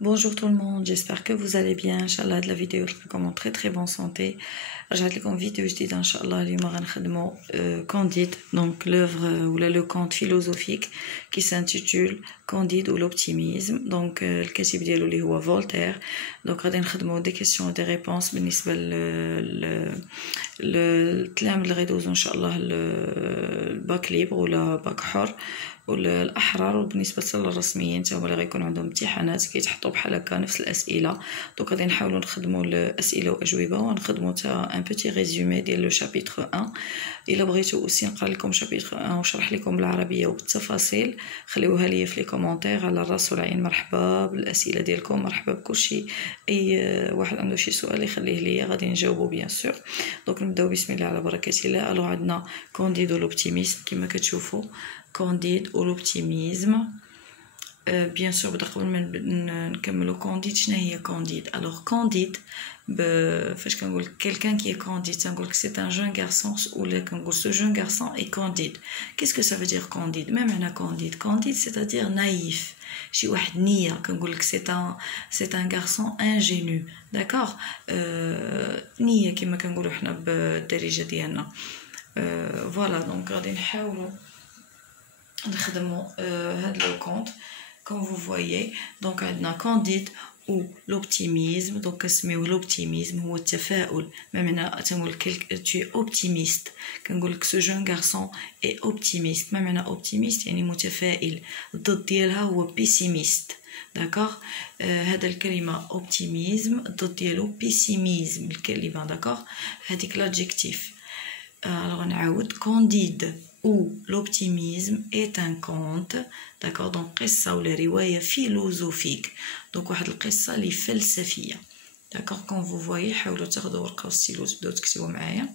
Bonjour tout le monde, j'espère que vous allez bien. Inch'Allah, de la vidéo تلقاكم en très bonne santé. رجعت لكم فيديو جديد ان شاء الله. اليوم غنخدموا Candide, donc l'œuvre ou le conte philosophique qui s'intitule Candide ou l'optimisme. Donc الكاتب ديالو اللي هو فولتير. Donc غادي نخدموا des questions et des réponses بالنسبه للتلاميذ اللي غيدوزوا ان شاء الله الباك ليبر ولا باك حر والاحرار. وبالنسبه للرسميين حتى هما اللي غيكون عندهم امتحانات كيتحطوا بحال هكا نفس الاسئله. دونك غادي نحاولوا نخدموا الاسئله واجوبه ونخدموا حتى ان بيتي ريزومي ديال لو شابيتر 1. الا بغيتوا اوسي نقرا لكم شابيتر 1 ونشرح لكم بالعربيه وبالتفاصيل خليوها لي في لي كومونتير على الراس والعين. مرحبا بالاسئله ديالكم، مرحبا بكلشي. اي واحد عنده شي سؤال يخليه ليا غادي نجاوبو بيان سور. دونك نبداو بسم الله على بركه الله. الو عندنا كونديد لوبتيميزم كما كتشوفوا. Candide ou l'optimisme. Bien sûr, قبل ما نكملوا Candide شنو هي Candide. Alors Candide فاش كنقول quelqu'un qui est Candide كنقول que c'est un jeune garçon ou كنقول ce jeune garçon est Candide. Qu'est-ce que ça veut dire Candide؟ ما معنى Candide؟ Candide c'est-à-dire naïf. شي واحد نية كنقول لك c'est un garçon ingénu. d'accord. نية كما كنقولوا حنا بالدارجة ديالنا. voilà donc غادي نحاولوا نخدموا هاد لو كونت comme vous voyez. donc عندنا Candide ou l'optimisme. donc كنسميوه l'optimisme هو التفاؤل. ما معنى تنقول tu es optimiste كنقول لك ce jeune garçon est optimiste. ما معنى optimiste؟ يعني متفائل. الضد ديالها هو pessimiste. d'accord. هذا الكلمه optimisme الضد ديالو pessimisme الكلمه. d'accord. هذيك l'adjectif. alors نعاود Candide ou l'optimisme est un conte. d'accord. donc قصة ولا رواية philosophique. donc واحد القصة اللي فلسفية. d'accord. quand vous voyez حاولوا تاخذوا ورقة وستيلو تبداو تكتبوا معايا.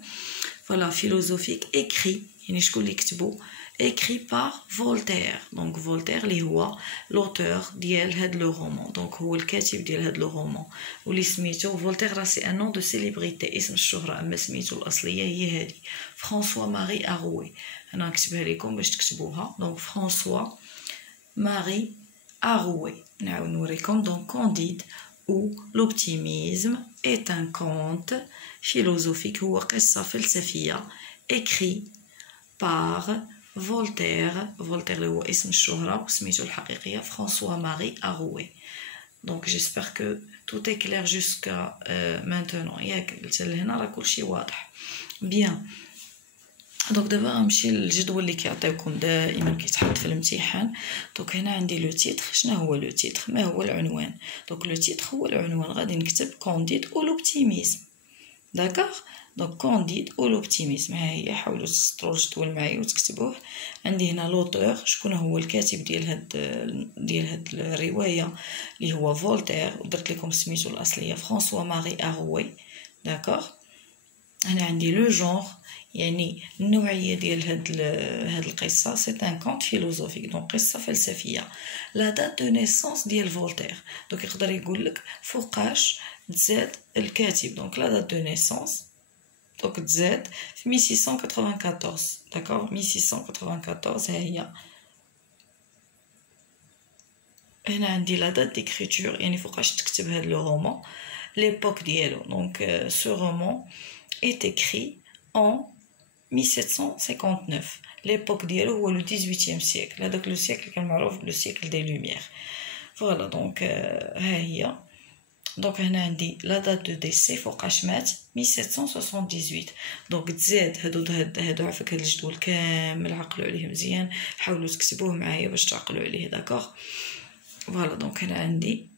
voilà philosophique écrit يعني شكون اللي كتبو؟ écrit par Voltaire. donc Voltaire اللي هو l'auteur ديال هاد لو رومان. donc هو الكاتب ديال هاد لو رومان واللي سميتو فولتير. راه سي ان نون دو سيليبريتي، اسم الشهرة. اما سميتو الاصليه هي هادي فرانسوا ماري اروي. انا نكتبها لكم باش تكتبوها. donc فرانسوا ماري اروي. نعاود نوريكم. donc Candide ou l'optimisme est un conte philosophique هو قصة فلسفية écrit par فولتير. فولتير هو اسم الشهرة وسميتو الحقيقية فرانسوا ماري اروي. donc j'espère que tout est clair jusqu'à maintenant. ياك حتى لهنا راه كلشي واضح. bien. دونك دابا غنمشي للجدول اللي كيعطيوكم دائما كيتحط في الامتحان. دونك هنا عندي لو تيتر. شنو هو لو تيتر؟ ما هو العنوان؟ دونك لو تيتر هو العنوان. غادي نكتب Candide ou l'optimisme. d'accord. donc Candide ou l'optimisme. ها هي. حاولوا تسطروا الجدول معايا وتكتبوه. عندي هنا لوتور. شكون هو الكاتب ديال هاد الروايه اللي هو فولتير. ودرت لكم سميتو الاصليه فرانسوا ماري اروي. d'accord. هنا عندي لو جونر يعني النوعيه ديال هاد القصه. سي ان كونت فيلوزوفيك. دونك قصه فلسفيه. لا دات دو نيسانس ديال فولتير. دونك يقدر يقول لك فوقاش تزاد الكاتب. دونك لا دات دو نيسانس دونك تزاد في 1694. داكور. 1694 ها هي. هنا عندي لا دات ديكريتور يعني فوقاش تكتب هاد لو رومان. ليبوك ديالو. دونك سو رومان est écrit en 1759. l'époque ديالو هو le 18e siècle. هذاك لو سيكل كان معروف لو سيكل دي لوميير. فوالا دونك ها هي. دونك هنا عندي لا دات دو ديسي فوقاش مات 1778. دونك تزاد هادو عفاك هاد الجدول كامل عقلوا عليه مزيان. حاولوا تكتبوه معايا باش تعقلوا عليه. داكوغ. فوالا دونك هنا عندي.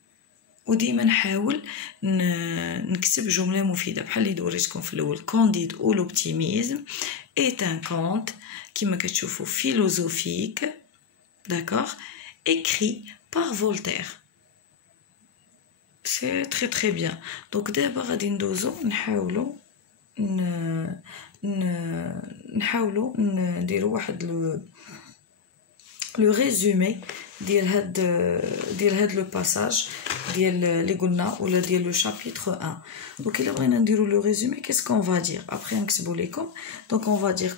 وديما نحاول نكتب جمله مفيده بحال اللي وريتكم في الاول. Candide ou l'optimisme est un conte كما كتشوفوا philosophique. d'accord. écrit par Voltaire. c'est très très bien. donc دابا غادي ندوزو نحاولوا نديروا واحد لو ريزومي ديال هاد لو باساج ديال اللي قلنا ولا ديال لو شابيتر 1. دونك الا بغينا نديرو لو ريزومي كيسكون فا دير ابري نكتبو لكم. دونك اون فا دير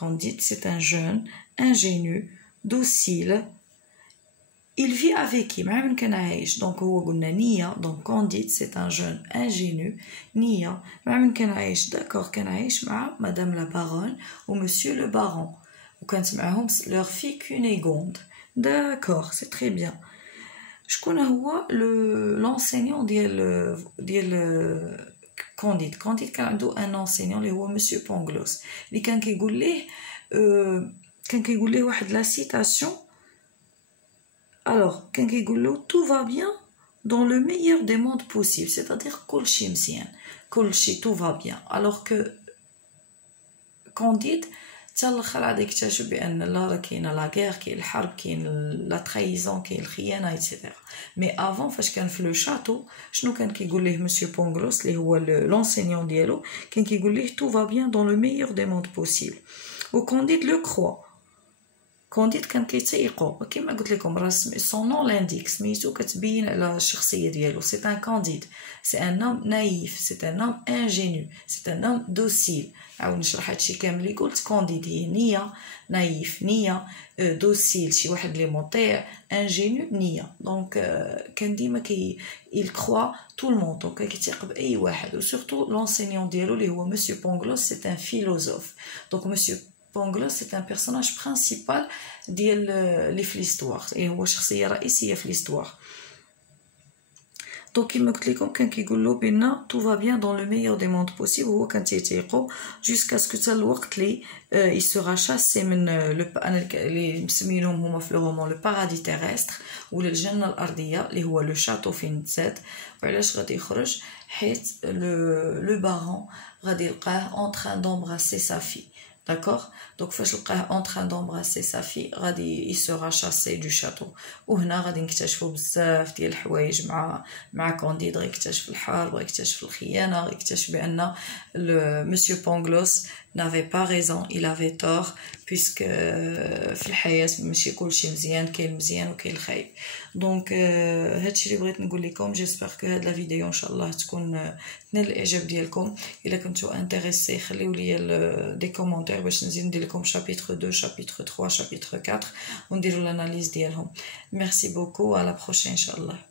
Candide c'est un jeune ingénu docile il vit avec qui مع من كان عايش دونك هو قلنا نية دونك كانديد سي ان جون انجينو نية مع من كان عايش داكور كان عايش مع مدام لا بارون ومسيو لو بارون وكانت معاهم لور في كونيغوند داكور سي تري بيان شكون هو لونسينيون ديال كانديد كان عنده ان انسينيون اللي هو مسيو بونغلوس اللي كان كيقول ليه واحد لا سيتاسيون alors كان كيقول له tout va bien dans le meilleur des mondes possibles c'est-à-dire كلشي مزيان كلشي tout va bien alors que كانديد حتى الاخر عاد يكتشف بان لا راه كاينه لا غير كاين الحرب كاين لا ترايزون كاين الخيانه ايتترا مي افون فاش كان في لو شاتو شنو كان كيقول ليه مسيو بونغلوس اللي هو لونسينيون ديالو كان كيقول ليه tout va bien dans le meilleur des mondes possibles وكانديد لو كروا كانديد كان كيتيقو كيما قلت لكم راه سون نون لانديك سميتو كتبين على الشخصيه ديالو سي ان كانديد سي ان نوم نايف سي ان نوم انجينيو سي ان نوم دوسيل عاود نشرح هادشي كامل اللي قلت كانديد هي نيه نايف نيه دوسيل شي واحد اللي مطيع انجينيو نيه دونك كان ديما il croit tout le monde دونك كيتيق باي واحد وسورتو لونسينيون ديالو اللي هو مسيو بونغلوس سي ان فيلوزوف دونك مسيو بونغلوس c'est un personnage principal ديال لي في ليستوار هو شخصيه رئيسيه في ليستوار دونك كيما قلت لكم كان كيقول له بان tout va bien dans le meilleur des mondes possibles وهو كان تيتيقو jusqu'à ce que حتى الوقت اللي il sera chassé من اللي مسمينهم هما في الرومان لو بارادي تيرستر ولا الجنه الارضيه اللي هو لو شاتو فين تزاد وعلاش غادي يخرج حيت لو بارون غادي يلقاه en train d'embrasser sa fille d'accord donc فاش لقاه en train d'embrasser sa fille غادي il sera chassé du château وهنا غادي نكتشفوا بزاف ديال الحوايج مع كانديد غيكتشف الحرب غيكتشف الخيانه غيكتشف بان مسيو بونغلوس n'avait pas raison il avait tort puisque في الحياه ماشي كلشي مزيان كاين مزيان وكاين الخايب دونك هادشي اللي بغيت نقول لكم جيسبر كو هاد لا فيديو ان شاء الله تكون تنال الاعجاب ديالكم الا كنتو انتريسي خليو لي دي كومونتير باش نزيد ندير لكم شابيتر 2 شابيتر 3 شابيتر 4 ونديروا الاناليز ديالهم ميرسي بوكو على بروشين ان شاء الله